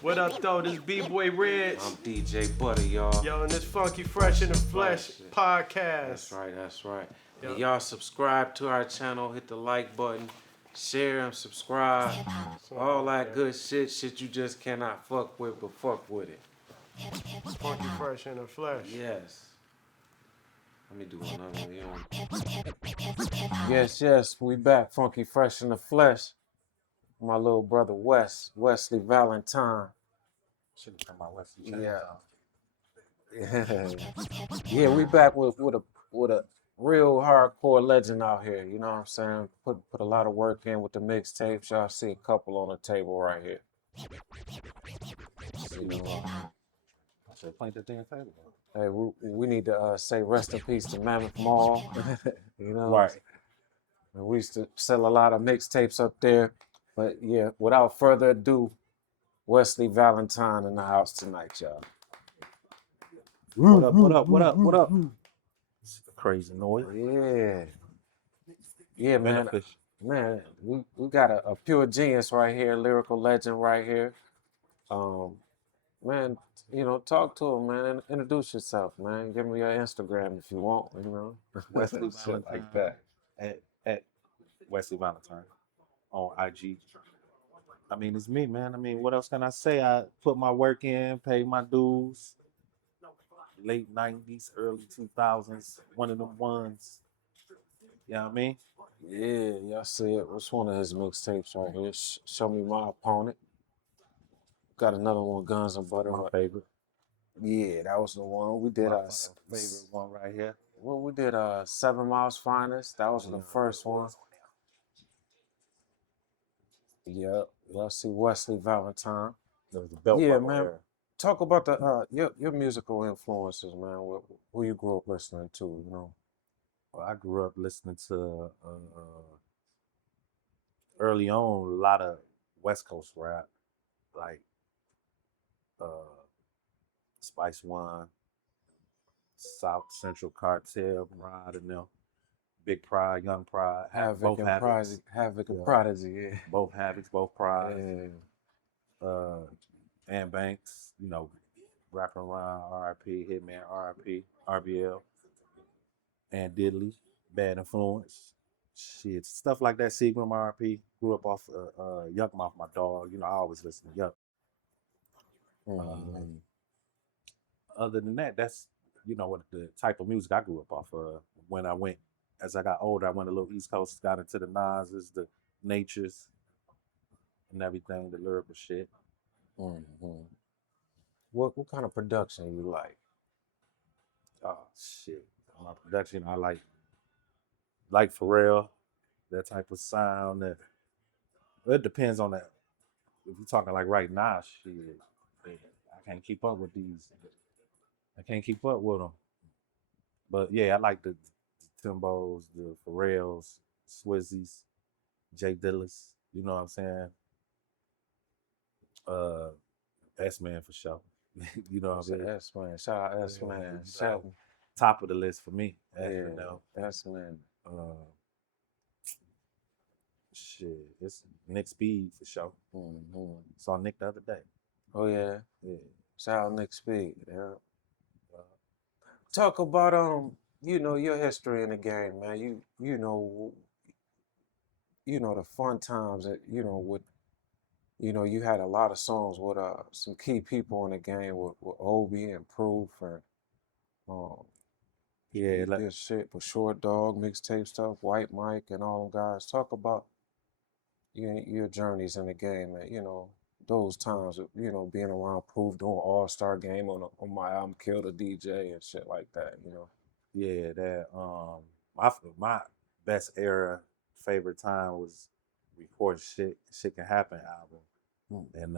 What up, though? This B-Boy Reg. I'm DJ Butter, y'all. Yo, and this Funky Fresh in the Flesh podcast. That's right, that's right. Yo. And y'all subscribe to our channel, hit the like button, share and subscribe. All that good shit you just cannot fuck with, but fuck with it. Funky Fresh in the Flesh. Yes. Let me do another one. You know. Yes, we back. Funky Fresh in the Flesh. My little brother Wesley Valentine. Should have come out Wesley. Yeah, we back with a real hardcore legend out here. You know what I'm saying? Put a lot of work in with the mixtapes. Y'all see a couple on the table right here. I should have played the damn table. Hey, we need to say rest in peace to Mammoth Mall. You know, Right. And we used to sell a lot of mixtapes up there. But yeah, without further ado, Wesley Valentine in the house tonight, y'all. What up? Crazy noise. Yeah, man. Man, we got a pure genius right here, lyrical legend right here. Man, you know, talk to him, man, and introduce yourself, man. Give me your Instagram if you want, you know. Wesley Valentine like that. At Wesley Valentine on IG. I mean, it's me, man. I mean, what else can I say? I put my work in, paid my dues. Late 90s, early 2000s, one of them ones. You know what I mean? Yeah, y'all see it. What's one of his mixtapes right here? Show Me My Opponent. Got another one, Guns and Butter. My favorite. Yeah, that was the one. We did My favorite one right here. Well, we did 7 Miles Finest. That was the first one. Yep. Y'all see Wesley Valentine. There was a belt Yeah, buckle man. era. Talk about the your musical influences, man. Who you grew up listening to, you know? Well, I grew up listening to early on a lot of West Coast rap, like Spice One, South Central Cartel, Rod and them, Big Pride, Young Pride, Havoc and Prodigy. Havoc and Prodigy, yeah. Both Havocs, both Pride. Yeah. And Banks, you know, rapping around RIP, Hitman, RIP, RBL, and Diddley, Bad Influence. Shit, stuff like that. Seagram RIP. Grew up off Yuck Mouth, my dog. You know, I always listen to Yuck. Other than that, that's, you know, what the type of music I grew up off of. As I got older, I went a little East Coast, got into the Nas's, the Natures, and everything, the lyrical shit. What kind of production you like? Oh shit, my production, I like Pharrell, that type of sound. It depends on that. If you're talking like right now, shit, I can't keep up with these. I can't keep up with them. But yeah, I like the Timbos, the Pharrells, Swizzies, Jay Dillas. You know what I'm saying? S-Man for sure. You know what I'm saying? S-Man. Shout out S-Man. Top of the list for me. Yeah, S-Man. Shit, it's Nick Speed for sure. Saw Nick the other day. Oh yeah. Yeah. Shout out Nick Speed. Yeah. Talk about you know, your history in the game, man. You know the fun times that, you know, with, you know, you had a lot of songs with some key people in the game with Obi and Proof and yeah, like this shit with Short Dog, mixtape stuff, White Mike and all them guys. Talk about your journeys in the game, and you know, those times of, you know, being around Proof doing All-Star Game on my album Kill the DJ and shit like that, you know. Yeah, that my best era, favorite time was recording Shit Can Happen album. And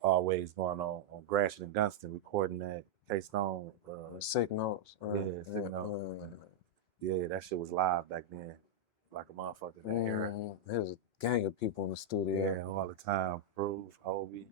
always going on Gratiot and Gunston recording that K-Stone. Sick Notes. Sick Notes. Yeah, that shit was live back then. Like a motherfucker in that era. There's a gang of people in the studio. Yeah, all the time. Proof, Obi,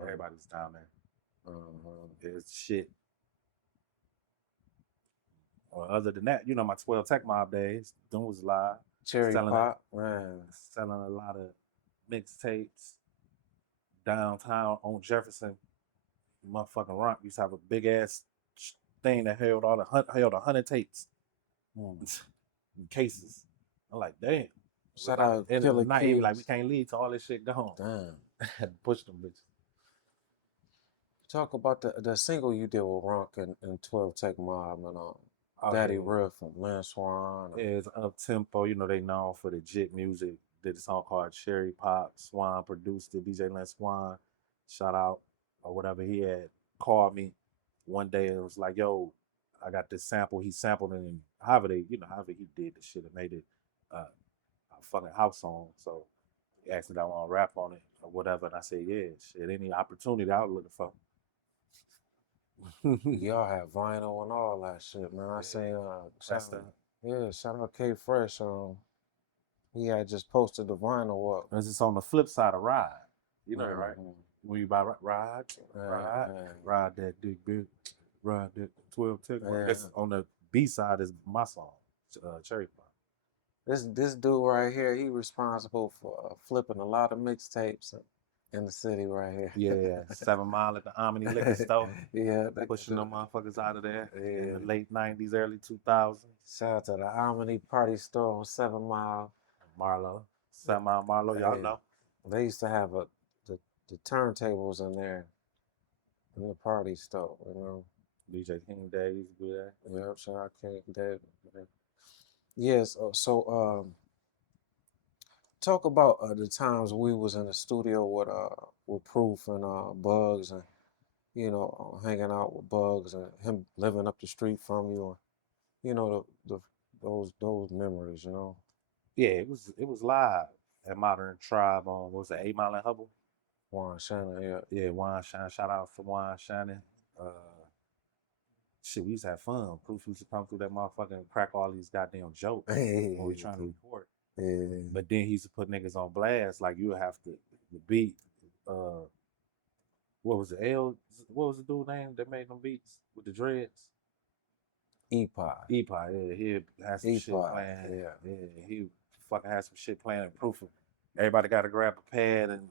everybody was down there. It's shit. Other than that, you know, my 12 Tech Mob days, them was live. Cherry Pop, man. Selling a lot of mixtapes, downtown on Jefferson, motherfucking Rock used to have a big ass thing that held held 100 tapes in cases. I'm like, damn. Shout out And Killer at night, he be like, we Kids. can't leave till all this shit gone. Damn. Had to push them bitches. Talk about the single you did with Ronk and 12 Take Mob and Daddy yeah. Riff and Lynn Swan. Yeah, it's up tempo. You know, they known for the jit music. Did a song called Cherry Pop. Swan produced it. DJ Lynn Swan, shout out or whatever. He had called me one day and was like, "Yo, I got this sample." He sampled it, and however he did the shit and made it a fucking house song. So he asked me if I want to rap on it or whatever, and I said, "Yeah, shit. Any opportunity I was looking for." Y'all have vinyl and all that shit, man. I seen shout out K Fresh. He had just posted the vinyl up. It's just on the flip side of Ride. You know, right? Mhm. When you buy Ride that big bitch, Ride that 12 tick. It's on the B side is my song, Cherry Pop. This dude right here, he responsible for flipping a lot of mixtapes in the city right here. Yeah, 7 Mile at the Omni Liquor Store. Yeah, Pushing them motherfuckers out of there in the Yeah. late 90s, early 2000s. Shout out to the Omni Party Store on 7 Mile. Marlo, 7 Mile Marlo, y'all know. They used to have the turntables in there in the party store, you know. DJ King Dave used to do that. Yep, shout out King David. Yes, talk about the times we was in the studio with Proof and Bugz and you know hanging out with Bugz and him living up the street from you, you know those memories, you know. Yeah, it was live at Modern Tribe on what was it, 8 Mile and Hubble? Juan Shannon, yeah. Yeah, Juan Shannon. Shout out for Juan Shannon. Shit, we used to have fun. Proof used to come through that motherfucker and crack all these goddamn jokes when we trying to record. Yeah. But then he used to put niggas on blast. Like you would have to the beat. What was it? What was the dude name that made them beats with the dreads? Epoch. Epoch. Yeah, he had some shit playing. Yeah. He fucking had some shit playing and Proof. Everybody got to grab a pad and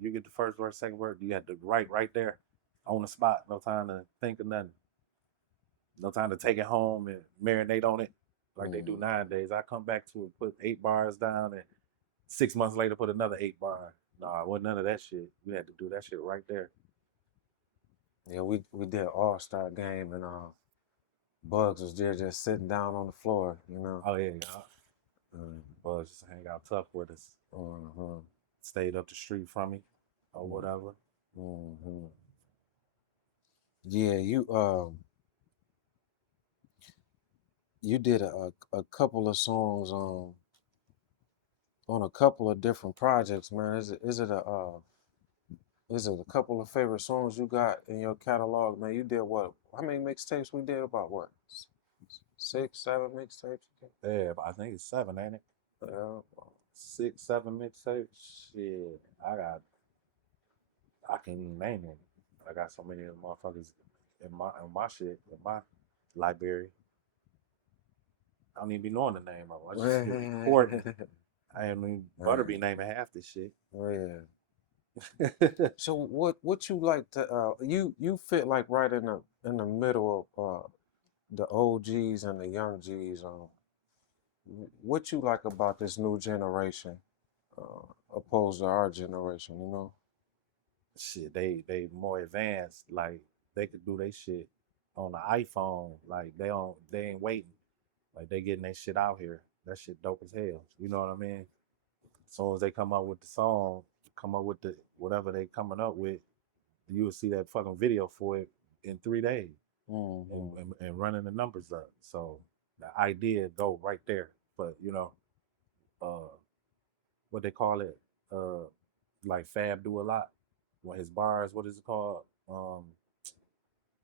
you get the first word, second word. You had to write right there on the spot. No time to think of nothing. No time to take it home and marinate on it like they do nowadays. I come back to it, put 8 bars down, and 6 months later put another 8 bar. Nah, it wasn't none of that shit. We had to do that shit right there. Yeah, we did All-Star game and Bugz was there just sitting down on the floor, you know. Oh yeah, Bugz just hang out tough with us. Stayed up the street from me or whatever. Yeah, you did a couple of songs on a couple of different projects, man. Is it a couple of favorite songs you got in your catalog, man? You did what? How many mixtapes we did? About what? 6, 7 mixtapes? Yeah, I think it's 7, ain't it? 6, 7 mixtapes. Shit, I can't even name them. I got so many of them motherfuckers in my shit, in my library. I don't even be knowing the name of them. I just be recording. I ain't even butter be naming half this shit. Yeah. So what you like to you fit like right in the middle of the OGs and the young Gs. What you like about this new generation opposed to our generation, you know? Shit, they more advanced. Like they could do their shit on the iPhone. Like they ain't waiting. Like they getting their shit out here. That shit dope as hell. You know what I mean? As soon as they come up with the song, come up with the whatever they coming up with, you will see that fucking video for it in 3 days and running the numbers up. So the idea go right there. But you know, what they call it, like Fab do a lot. When his bars, what is it called?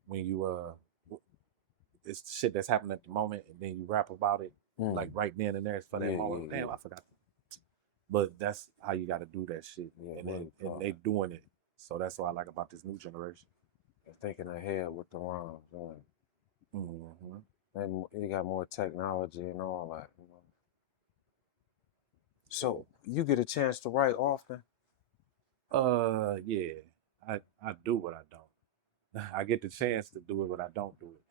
When you it's the shit that's happening at the moment, and then you rap about it like right then and there. It's for that moment. Damn, I forgot. But that's how you got to do that shit, and they doing it. So that's what I like about this new generation. They're thinking ahead with the rhymes. And you got more technology and all that. You know? So you get a chance to write often? Yeah, I do what I don't. I get the chance to do it, but I don't do it.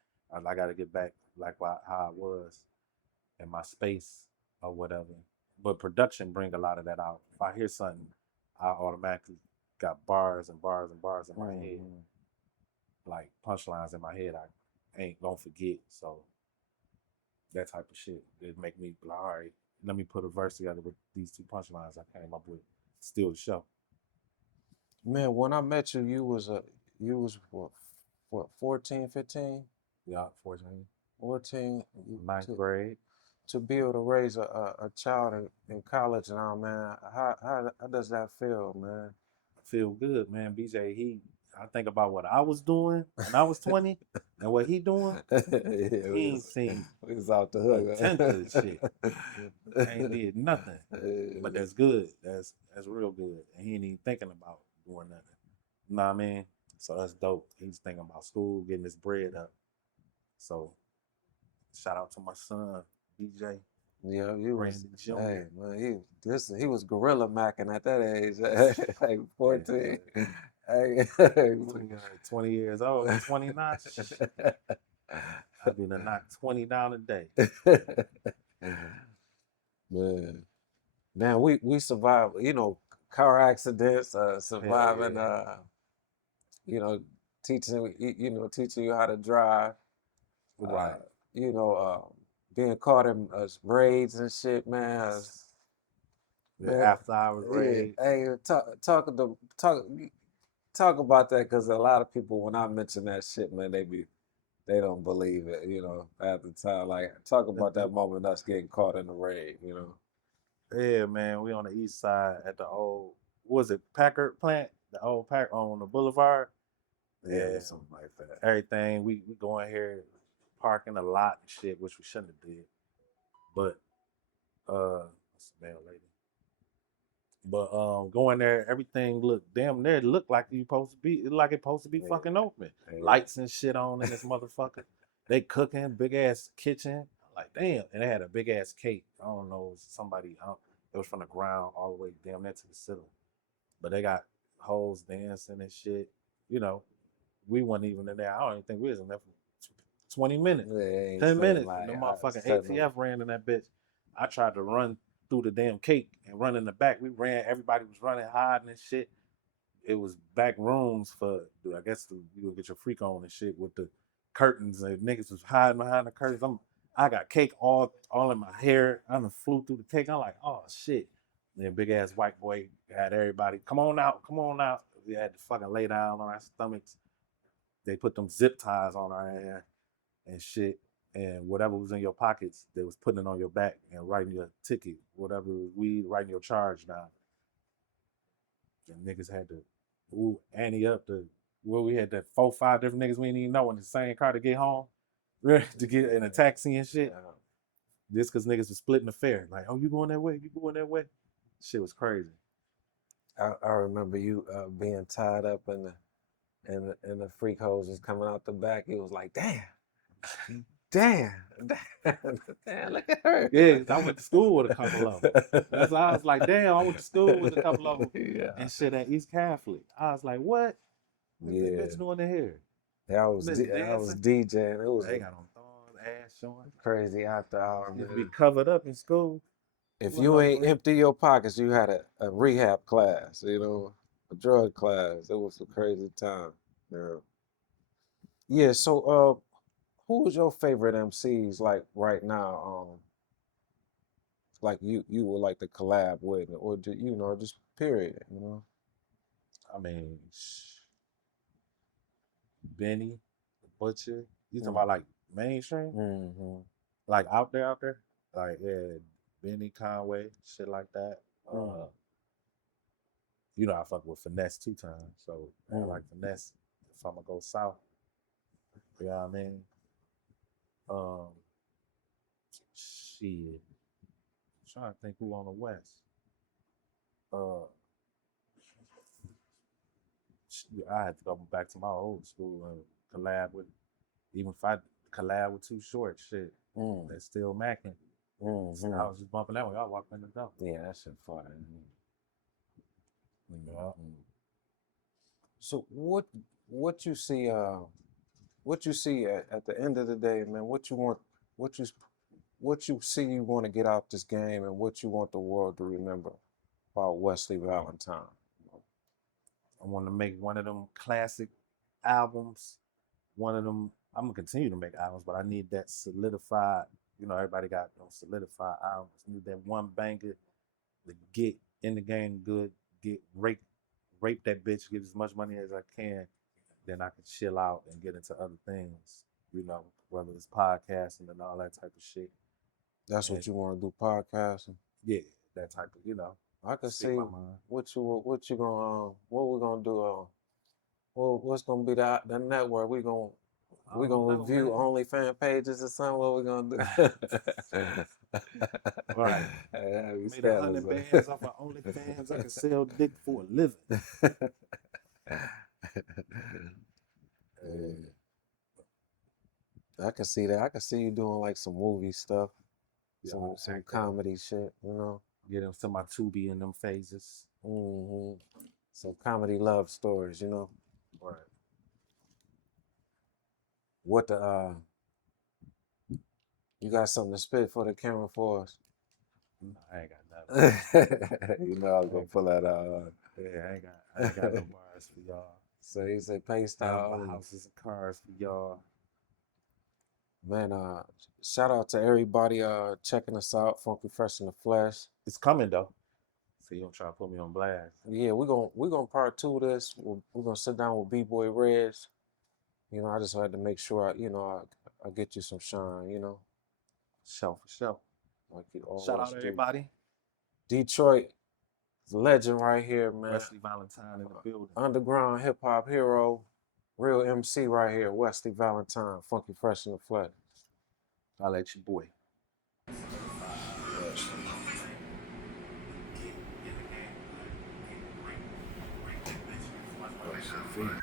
I got to get back like how I was in my space or whatever. But production bring a lot of that out. If I hear something, I automatically got bars and bars and bars in my head, like punchlines in my head. I ain't gonna forget. So that type of shit, it make me be like, all right, let me put a verse together with these two punchlines I came up with. Still the show. Man, when I met you, you was what 14, 15? Yeah, 14. 14. Ninth grade. To be able to raise a child in college now, man, how does that feel, man? Feel good, man. BJ, I think about what I was doing when I was 20 and what he doing. Yeah, He ain't seen we was out the a hook. tenth of the shit. Ain't did nothing. But that's good. That's real good. And he ain't even thinking about doing nothing. You know what I mean? So that's dope. He's thinking about school, getting his bread up. So shout out to my son, BJ. Yeah, you was, Brandon Jr. hey man, he was gorilla macking at that age, like 14. Yeah. Hey, 20 years old, 29. I've been to knock 20 down a day. man, now we survived, car accidents, surviving, you know, teaching you how to drive, Right. you know, being caught in raids and shit, man. The Man, after hours yeah, raid. hey, talk about that, because a lot of people, when I mention that shit, man, they don't believe it, at the time. Like, talk about that moment, us getting caught in the raid. Yeah, man. We on the east side at the old, what was it, Packard plant? The old Packard on the boulevard. Yeah, something like that. Everything. We go in here, parking a lot and shit, which we shouldn't have did. But what's the mail lady? But going there, everything looked damn near looked like you supposed to be like it's supposed to be Yeah. fucking open. Yeah. Lights and shit on in this motherfucker. They cooking, big ass kitchen. Like damn, and they had a big ass cake. I don't know, it was somebody. It was from the ground all the way damn near to the ceiling. But they got hoes dancing and shit. We wasn't even in there. I don't even think we was in there for 20 minutes, Yeah, 10 minutes. like, The motherfucking certain- ATF ran in that bitch. I tried to run through the damn cake and run in the back. We ran, everybody was running, hiding and shit. It was back rooms for, I guess, you would get your freak on and shit with the curtains, and niggas was hiding behind the curtains. I got cake all in my hair. I done flew through the cake. I'm like, oh shit. And then big ass white boy had everybody, come on out. We had to fucking lay down on our stomachs. They put them zip ties on our hair and shit. And whatever was in your pockets, they was putting it on your back and writing your ticket. Whatever was weed, writing your charge down. And niggas had to ante up we had that 4-5 different niggas we didn't even know in the same car to get home. To get in a taxi and shit. Just cause niggas was splitting the fare. Like, oh, you going that way? You going that way? Shit was crazy. I remember you being tied up and the freak hoses coming out the back. It was like, damn, look at her. Yeah, I went to school with a couple of them. That's why I was like, damn, I went to school with a couple of them. Yeah. And shit at East Catholic. I was like, what? What Yeah. this bitch doing in here? I was DJing. It was They got on thongs, ass showing. crazy after hour, Used to man. be covered up in school. If you ain't empty your pockets, you had a rehab class, a drug class. It was a crazy time. Yeah. Yeah. So, who was your favorite MCs like right now? Like you would like to collab with, or just period. I mean, Benny, the Butcher. You talking about like mainstream? Mm-hmm. Like out there? Like, yeah, Benny, Conway, shit like that. I fuck with Finesse 2 times. So, I like Finesse if I'm gonna go south. You know what I mean? Shit. I'm trying to think who on the West. I had to go back to my old school and collab with, even if I collab with Too Short, shit, they're still macking. Mm-hmm. I was just bumping that one. I walked in the door. Yeah, that shit fire. So what you see at the end of the day, man, what you what you see you want to get out this game and what you want the world to remember about Wesley Valentine. I want to make one of them classic albums. One of them, I'm gonna continue to make albums, but I need that solidified. You know, everybody got those solidified albums. I need that one banger to get in the game good, get rape that bitch, get as much money as I can, then I can chill out and get into other things. You know, whether it's podcasting and all that type of shit. That's what you want to do, podcasting. Yeah, that type of, you know. I can speak see my mind. what you gonna what we're gonna do. What's gonna be the network we gonna I don't know, review man. OnlyFans pages or something. What we gonna do? Right. Hey, we Made 100 bands off of OnlyFans. I can sell dick for a living. Yeah. I can see that. I can see you doing like some movie stuff, Yeah, some acting. comedy shit, you know. Get into my Tubi in them phases. Mm-hmm. Some comedy love stories, you know. Right. What the you got something to spit for the camera for us? No, I ain't got nothing. You know I was gonna pull that out. Yeah, I ain't got no bars for y'all. So he said pay Down style. my houses and cars for y'all. Man, shout out to everybody checking us out, Funky Fresh in the Flesh. It's coming though. So you don't try to put me on blast. Yeah, we're gonna part two of this. We're gonna sit down with B-Boy Reds. You know, I just had to make sure I get you some shine, you know. Show for show. Like you always Shout out do. everybody. Detroit, legend right here, man. Wesley Valentine in the building. Underground hip hop hero, real MC right here, Wesley Valentine, Funky Fresh in the Flesh. I'll let your boy. Yes.